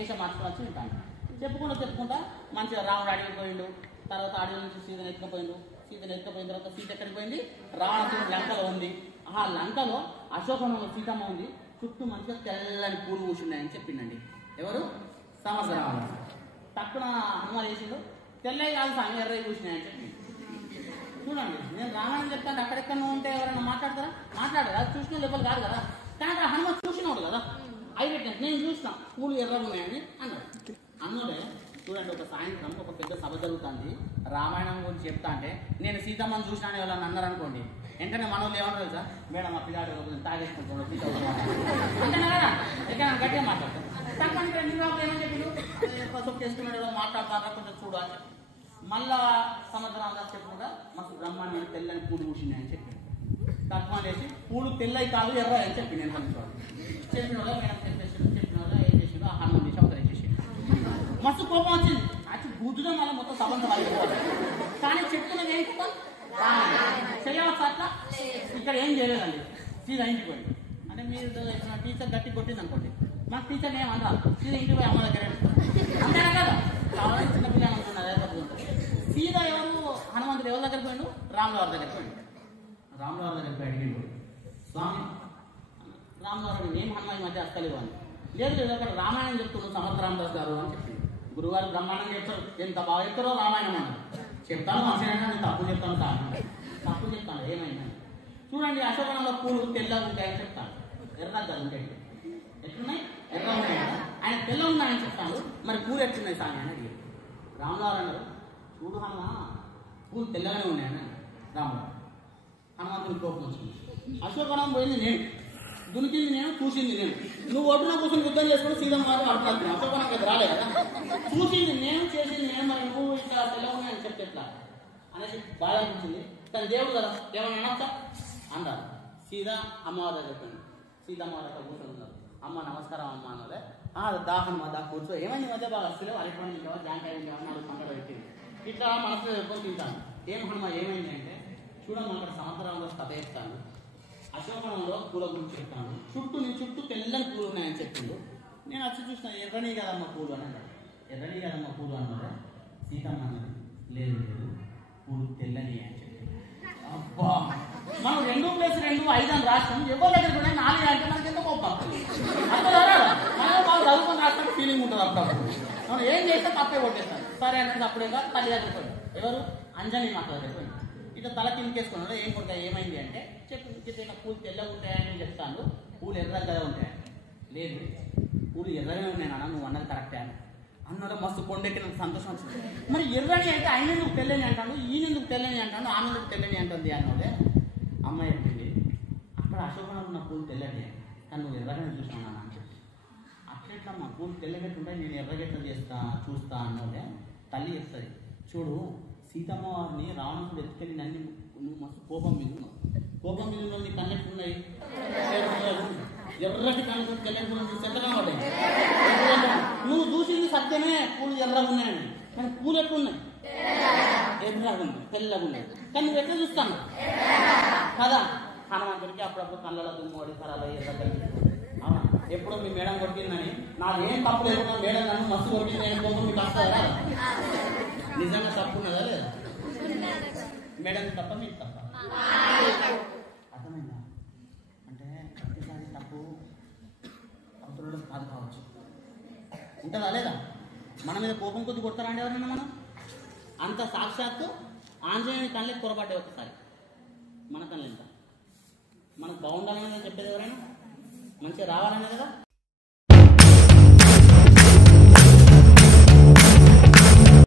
వేషం మార్చుకొని వచ్చి ఉంటాను. చెప్పుకుంటా మంచిగా రాముడు అడిగి పోయిండు. తర్వాత అడవి నుంచి సీతను ఎత్తుకుపోయిండు. సీతను ఎత్తుకుపోయిన తర్వాత సీత ఎక్కడికి పోయింది? రావణాసురుడి లంకలో ఉంది. ఆ లంకలో అశోకవనంలో సీతమ్మ ఉంది. చుట్టూ మంచిగా తెల్లని పూలు పూసిన్నాయని చెప్పిండండి. ఎవరు? సమగ్రామం. తక్కువ హనుమాన్ చేసిండు. తెల్లవి కాదు సామి ఎర్రవి పూసినాయని చెప్పింది. చూడండి, నేను రామాయణం చెప్తాను. అక్కడెక్కడ ఉంటే ఎవరైనా మాట్లాడతారా? మాట్లాడరు. అది చూసిన లెవెల్ కాదు కదా. కానీ అక్కడ హనుమాన్ చూసినవాడు కదా. అవి పెట్టిన నేను చూసిన పూలు ఎర్రగా ఉన్నాయని అన్నాడు. అన్నోడే చూడండి, ఒక సాయంత్రం ఒక పెద్ద సభ జరుగుతుంది. రామాయణం గురించి చెప్తా అంటే నేను సీతమ్మని చూసినా ఎవరన్నా అన్నారు అనుకోండి, వెంటనే మనోళ్ళు ఏమన్నారు తెలుసా? మేడం ఆ పిల్లాడు తాగేసుకుంటున్నాడు సీత అంతేనా కదా. ఎక్కడ గట్టిగా మాట్లాడతాం. తప్పని రెండు రాములు ఏమని చెప్పిండు? పసుపు చేసుకున్నాడు ఏదో మాట్లాడతారా కొంచెం చూడాలి. మళ్ళా సముద్రం చెప్పుకుంటా మస్తు బ్రహ్మాండ తెల్లని పూలు పూసినాయని చెప్పిండు. తక్కువ చేసి పూలు తెల్లయి కాదు ఎర్ర అని చెప్పి నేను కనుక్కోవాలి. చెప్పిన వాళ్ళ మేడం చెప్పిన వాళ్ళ ఏం చేసిండు? ఆ హనుమాన్ చేసి అవతల చేసి మస్తు కోపం వచ్చింది. యాక్చువల్ బుద్ధుగా మళ్ళీ మొత్తం సంబంధం అయిపోవాలి. కానీ చెప్తున్నది ఏం చెప్పాలి? చేయవచ్చు అట్లా. ఇక్కడ ఏం చేయలేదండి. సీదా ఇంటికి పోయి అంటే మీరు టీచర్ గట్టి కొట్టింది అనుకోండి, మాకు టీచర్ ఏమన్నారు? సీదా ఇంటికి పోయి అమ్మ దగ్గర అంతేనా కదా. కావాలని చిన్నపిల్లలు అనుకున్నారు. సీదా ఎవరు? హనుమంతుడు ఎవరి దగ్గర పోయిండు? రాములవారి దగ్గర పోయిండు. రాములవారి దగ్గరికి అడిగిండు, స్వామి రాములవారు నేను హనుమాన్ మధ్య అక్కలేవు అని. లేదు అక్కడ రామాయణం చెప్తున్నాడు సమర్థ రామదాస్ గారు అని చెప్పింది. గురువారు బ్రహ్మాండం చెప్తారు. ఎంత బాగా చెప్తారో రామాయణం అన్నారు. చెప్తాను మంచిగా, నేను తప్పు చెప్తాను కాదు. తప్పు చెప్తాను ఏమైందని చూడండి. అశోకవనంలో పూలు తెల్లగా ఉంటాయని చెప్తాను. ఎర్రగా ఉంటాయి. ఎట్లున్నాయి? ఎర్ర ఉన్నాయి. ఆయన తెల్ల ఉన్నాయని చెప్తాను. మరి పూలు ఎట్లున్నాయి సామి అని అడిగారు. రాములవారు అన్నారు, చూడు హనుమ పూలు తెల్లగానే ఉన్నాయని రాములవారు. హనుమంతుని కోపం వచ్చింది. అశోకవనం పోయింది నేను, దునికింది నేను, చూసింది నేను. నువ్వు ఒడ్డున కూర్చొని యుద్ధం చేసుకుని సీతం మాత్రం అడుగుతున్నాను. అశోకవనం కదా రాలే కదా. చూసింది నేను, చేసింది నేను, మరి నువ్వు ఇట్లా తెల్లగా అని చెప్తే ఎట్లా అనేసి బాధ అనిపించింది. తన దేవుడు కదా ఏమన్నా అనొచ్చా అన్నారు. సీదా అమ్మవారి దగ్గర చెప్పండి. సీత అమ్మవారి దగ్గర కూర్చొని ఉన్నారు. అమ్మ నమస్కారం అమ్మ అన్నదే. దాహమ్మ దా కూర్చో. ఏమైంది మధ్య బాగా వస్తలేవు? అరటిపండు ఇంకేవా జాంకాయ ఇంకేవా నాలుగు పంటలు పెట్టింది. ఇట్లా మనసులో ఎక్కువ తింటాను. ఏం హనుమ ఏమైంది అంటే చూడమ్మా అక్కడ సముద్రంలో కథ చెప్తాను. అశోకవనంలో పూల గురించి చెప్తాను. చుట్టూ తెల్లని పూలు ఉన్నాయని చెప్పిండు. నేను వచ్చి చూసిన ఎర్రని కదమ్మ పూలు అని అన్నాడు. ఎర్రని కదమ్మ పూలు అన్నదే. సీతమ్మ అన్నది లేదు పూలు తెల్లని అని చెప్పింది. అబ్బా మనం 2 + 2 5 అని రాష్ట్రం ఎవరి దగ్గర కూడా 4 అంటే మనకి ఎంత కోపం అక్కడ మనం వాళ్ళు చదువుకొని రాష్ట్రం ఫీలింగ్ ఉంటుంది. అప్పుడప్పుడు మనం ఏం చేస్తే తప్పే కొట్టేస్తాం. సరే అంటే అప్పుడే తల్లి దగ్గర పోయి ఎవరు అంజని మాత దగ్గర పోయి ఇట్లా తల కిందకేసుకున్నాడు. ఏం కొడతాయి ఏమైంది అంటే చెప్పు పూలు తెల్లగా ఉంటాయని చెప్తాను. పూలు ఎర్రగా ఉంటాయని. లేదు పూలు ఎర్రగానే ఉన్నాయి నాన్న, నువ్వు అన్నది కరెక్టే అని అన్నాడు. మస్తు కొండెక్కి నాకు సంతోషం వచ్చింది. మరి ఎర్రని అంటే ఆయన ఎందుకు తెల్లని అంటాను, ఈయన ఎందుకు తెల్లని అంటాను, ఆమె ఎందుకు తెల్లని అంటుంది అన్నోడే. అమ్మాయి చెప్పింది అక్కడ అశోకవనంలో ఉన్న పూలు తెల్లని కానీ నువ్వు ఎర్రగానే చూసినాను అని చెప్పి. అట్లెట్లమ్మా పూలు తెల్లగెట్టుంటాయి, నేను ఎర్రగెట్ల చూస్తా అన్నోడే. తల్లి చెప్తుంది, చూడు సీతమ్మ వారిని రావణుడు ఎత్తుకెళ్ళి నన్ను నువ్వు మస్తు కోపం మీద ఉన్నావు. కోపం మీద ఉన్న నీ కన్నెట్టున్నాయి ఎర్రటి కళ్ళు తెల్లటి చెత్తగా పడ్డాయి. నువ్వు చూసింది సత్యమే, పూలు ఎర్రగా ఉన్నాయండి. కానీ పూలు ఎట్లున్నాయి? ఎర్రగా ఉన్నాయి, తెల్లగా ఉన్నాయి. కానీ నువ్వు ఎట్లా చూస్తాను కదా. హనుమంతుడికి అప్పుడప్పుడు కళ్ళలో దుమ్మడి ఖరాబ్ అయ్యి ఎర్రగా. అవునా? ఎప్పుడో మీ మేడం కొట్టిందని నాదేం తప్పు లేకుండా మేడం నన్ను మస్తు కొట్టింది నేను కోపం మీకు వస్తుందా? నిజంగా తప్పు ఉన్నదా లేదా? మేడం తప్ప మీకు తప్ప అర్థమైందా? అంటే ప్రతిసారి తప్పు అవతల కాదు కావచ్చు, ఉంటుందా లేదా? మన మీద కోపం కొద్ది కొడతారా అండి ఎవరైనా? మనం అంత సాక్షాత్తు ఆంజనేయుని కళ్ళకి పొరపడ్డాయి ఒకసారి. మన కళ్ళు ఎంత మనకు బాగుండాలనేది చెప్పేది ఎవరైనా? మంచిగా రావాలనే కదా.